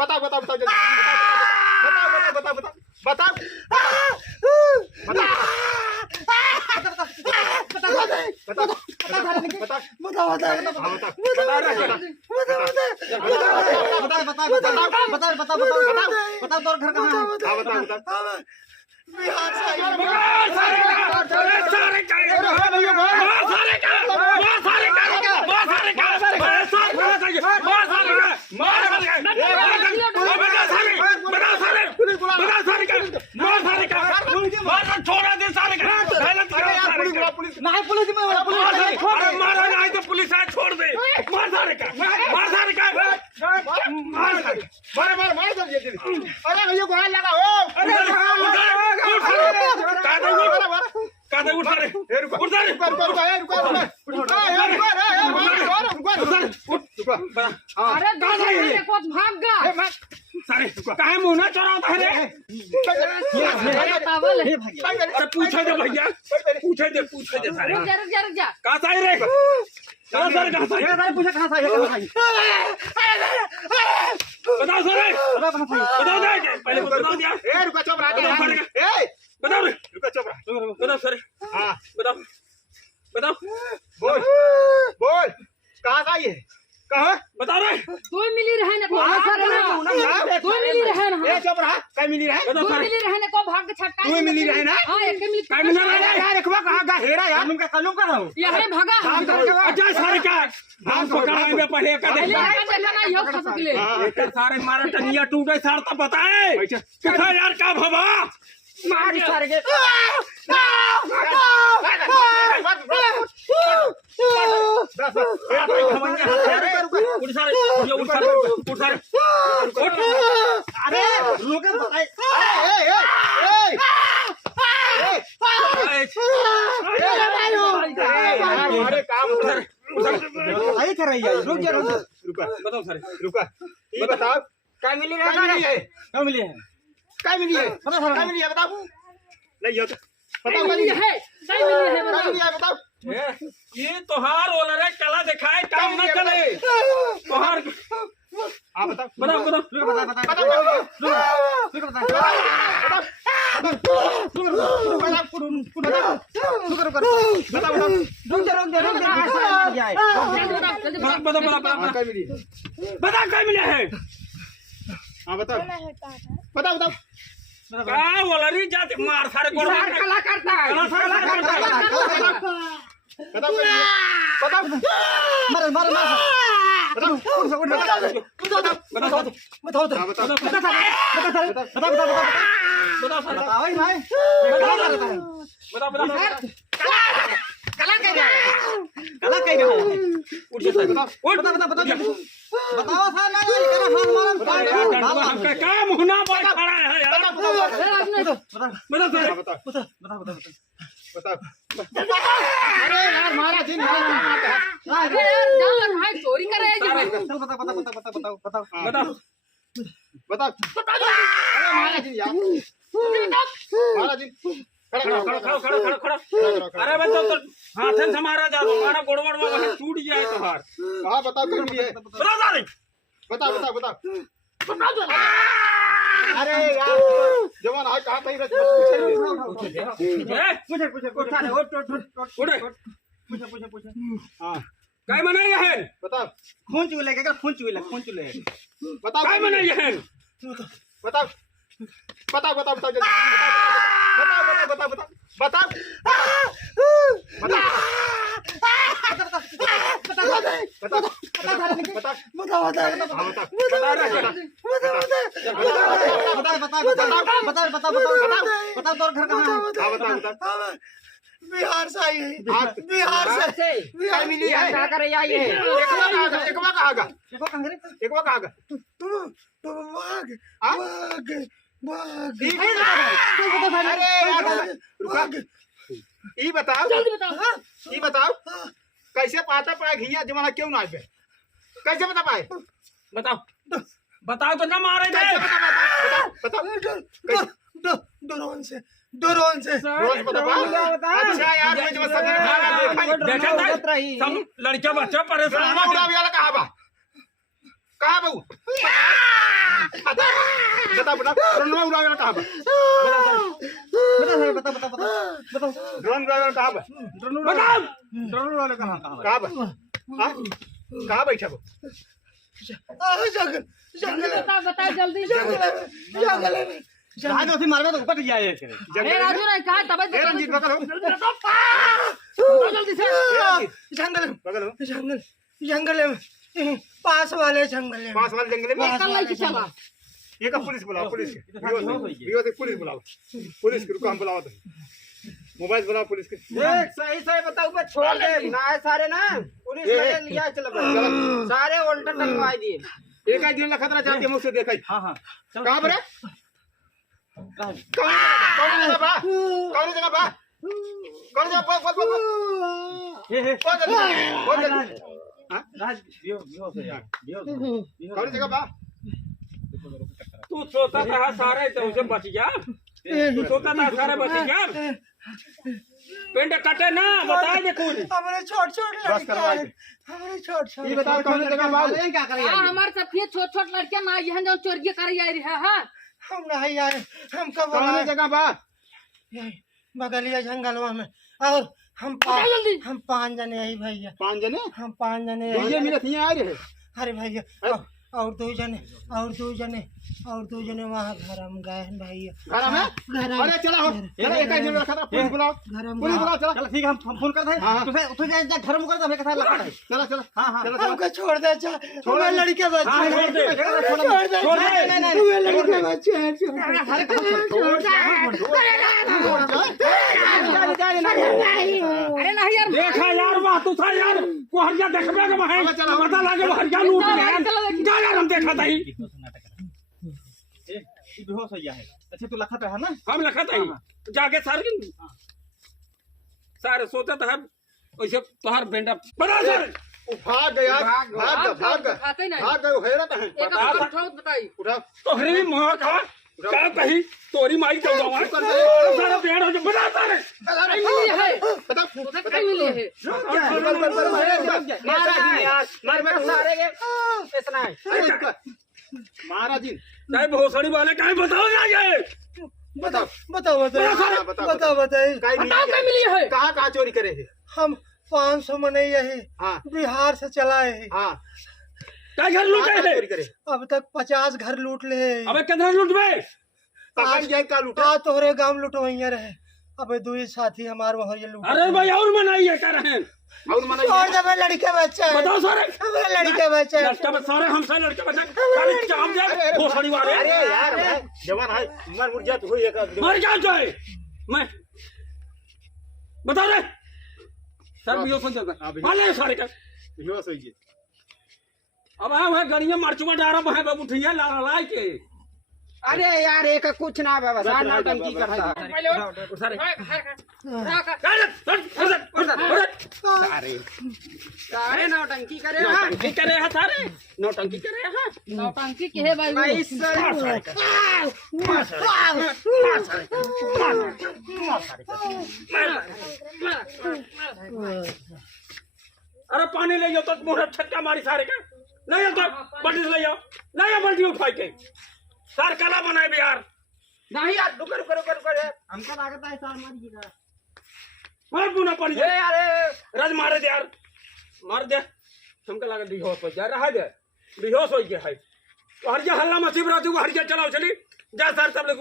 बताओ बताओ बताओ जल्दी बताओ बताओ बताओ बताओ बताओ बिहार से छोड़ा दे सारे नहीं पुलिस में मारा नहीं तो पुलिस आए छोड़ दे मार सारे का मार अरे भैया को हाथ लगा हो कादे उठ सारे अरे भाग गया सारे काहे मुंह ना चढ़ाता है रे अरे पूछे दे भैया पूछे दे सारे रुक जा कहां से रे कहां से पूछे कहां से बताओ सारे बताओ दे पहले बताओ दिया ए रुका चुप रहा ए बताओ रे रुका चुप रहा बताओ सारे हां बताओ बोल कहां से ये कहां बता रे दो मिली रहे ना दो मिली रहे ना ए चुप रहा काय मिली रहे दो मिली रहे ना को भाग के छटका दो मिली रहे ना हां एक मिली काय मिली रहे यार रखवा कहां का हेरा यार तुम का कलम कर रहा हूं ये है भागा अच्छा सारे का हम पकड़ाए में पहले का पहले का देखा ना यो खा सकले एक सारे मारा टनिया टूटे सार तो बताए कितना यार का भवा मार सारे के अरे रुके बताओ सर रुका ये बताओ क्या मिली है क्या मिली है क्या मिली है बताओ नहीं हो बताओ मिली है बताओ ये तोहार ओला रे कला दिखाए काम न करे तोहार हां बताओ बता क्या मिला है हाँ बताओ क्या बोला री जाते मार सारे कला करता है बताओ क्या मुहना पर खड़ा है यार बताओ अरे यार मारा दिन अरे यार जान भाई चोरी कर रहे हैं बताओ अरे मारा दिन यार मारा दिन खड़ा अरे बच्चों तो हाथन से मारा जा हमारा गोड़वड़ में वहीं टूट जाए तो हार हां बताओ क्या मिली है बताओ सारे बताओ अरे यार जवान आज कहां तई रख पूछे हां काय मना ये है बताओ खून चुले बताओ काय मना ये है बताओ जल्दी बताओ बिहार से आई है बिहार से मिली है क्या कर रही है ये एकवा कहागा अरे ये बताओ जल्दी बताओ ये बताओ कैसे पाता पड़ा घिया जमाना क्यों ना आए कैसे बता पाए बताओ तो ना मारे बताओ ड्रोन से अच्छा यार मैं जब देखा था सब लड़के बच्चे परेशान कहा बा कहाँ बहू बता बता ड्रोन उड़ावेला कहाँ बा बता ड्रोन उड़ावेला कहाँ बा बता ड्रोन वाले कहाँ कहाँ बा हाँ कहाँ बैठा बा बता जल्दी। जहाज उसे मारवा तो ऊपर जाए अरे राजू ने कहा तब ए रंजीत बगल हो जल्दी से। जंगल में पास वाले जंगल में पास वाले जंगल में कल नहीं चला। ये का पुलिस बुलाओ पुलिस वीडियो से पुलिस बुलाओ पुलिस के रुको हम बुलाओ तो मोबाइल बुलाओ पुलिस के देख सही सही बताओ बस छोड़ दे ना है सारे ना पुलिस ने लिया चल सारे उल्टा टंगवा दिए एक दिन खतरा चाहते हम उससे देखा हाँ हाँ कहाँ पर है कौन जगह बा कौन जगह बा कौन जगह कौन जगह राज दियो से यार दियो कौन जगह बा तू सोता था सारे तो उसे बच गया तू सोता था सारे बच गया पिंड कटे ना बता दे कुछ हमारे छोट छोट बस करवा दे हमारे छोट छोट ये बता कौन जगह बा क्या कर हाँ हमारे साथ ये छोट छोट लड़कियां ना यहाँ जो चोरियां कर रही है हाँ हम नहीं आए हम कब कौन जगह बा बगलिया जंगलवा में और हम हम 5 जने आई भैया 5 जने हम 5 जने ये मेरे यहाँ आ रहे अरे भैया और 2 जने वहाँ घर हम गए हैं भैया घर में अरे चला हो चला एक ही जगह खतरा पुलिस बुलाओ पुलिस बुलाओ चला चल ठीक है हम फोन करते हैं हाँ। तुझे जा घर में कर दे हमें कथा लगा है चला चला हाँ हाँ चला हमको छोड़ दे छोड़ लड़के बच्चे हाँ, छोड़ दे। छोड़ दे छोड़ दे। तुम्हें लड़के बच्चे अरे नहीं यार देखा यार बात तू था यार को हरिया देखबे के भाई पता लागे वो हरिया लूट गया जा यार हम देखा था ही तू बेहोश हो गया है अच्छा तू लखत है ना हम लखा था ही जाके सारे सारे सोते था वैसे तोहर बेंडा बड़ा सर भाग गया भाग खाते ही नहीं भाग गए हैरत है एक बार उठाओ बताई उठा तोहरी मां का क्या कही तोरी माई चल जावा सारा बेड़ हो बड़ा सारे कहीं मिली है बता उधर कहीं मिली है महाराज जी चाहे भोसड़ी वाले काहे बताओ ना ये बताओ बताइए कहीं मिली है कहाँ कहाँ चोरी करे है हम 500 में नहीं यही हाँ बिहार से चलाए हैं हाँ काय घर लूटे कहाँ है चोरी करे अब तक 50 घर लूट ले हैं। अबे किधर लूटबे पकड़ जाए का लूटा आ तोहरे गांव लुटवैया रहे अबे 2 साथी हमारे वहाँ ये लूट अरे भाई और मनाइए कर रहे हैं और मना और जब लड़के बच्चे हैं बताओ सारे हमारे लड़के बच्चे हैं। लड़के में सारे हमसे लड़के बच्चे सारे चाम जाए भोसड़ी वाले अरे यार जवान है मर मुर जात हुई एक मर क्या जाए मैं बता रे सर भी सुन चलता वाले सारे का बेहोश हो गए अब है गड़िया मार्चवा डारा बहे बाबू ठिया ला ला के अरे यार एक कुछ ना व्यवसाय नौटंकी करता है पहले सारे सारे नौटंकी करे नौटंकी करे है सारे नौटंकी करे है नौटंकी के है भाई अरे पानी ले जाओ तो मुंह छक्का मारी सारे का ले जाओ तो बल्टी ले जाओ ले जाओ बल्टी उठाई के सार कला बनाए बिहार नहीं यार रुको हमको लागत है सार मार गया मार बुना पड़ी ए अरे रज मारे दे यार मार दे हमका लगा बेहोश हो जा रहा दे बेहोश हो गया है तो हरिया हल्ला मसीब राजू को हरिया चलाओ चली जा सर सब लोग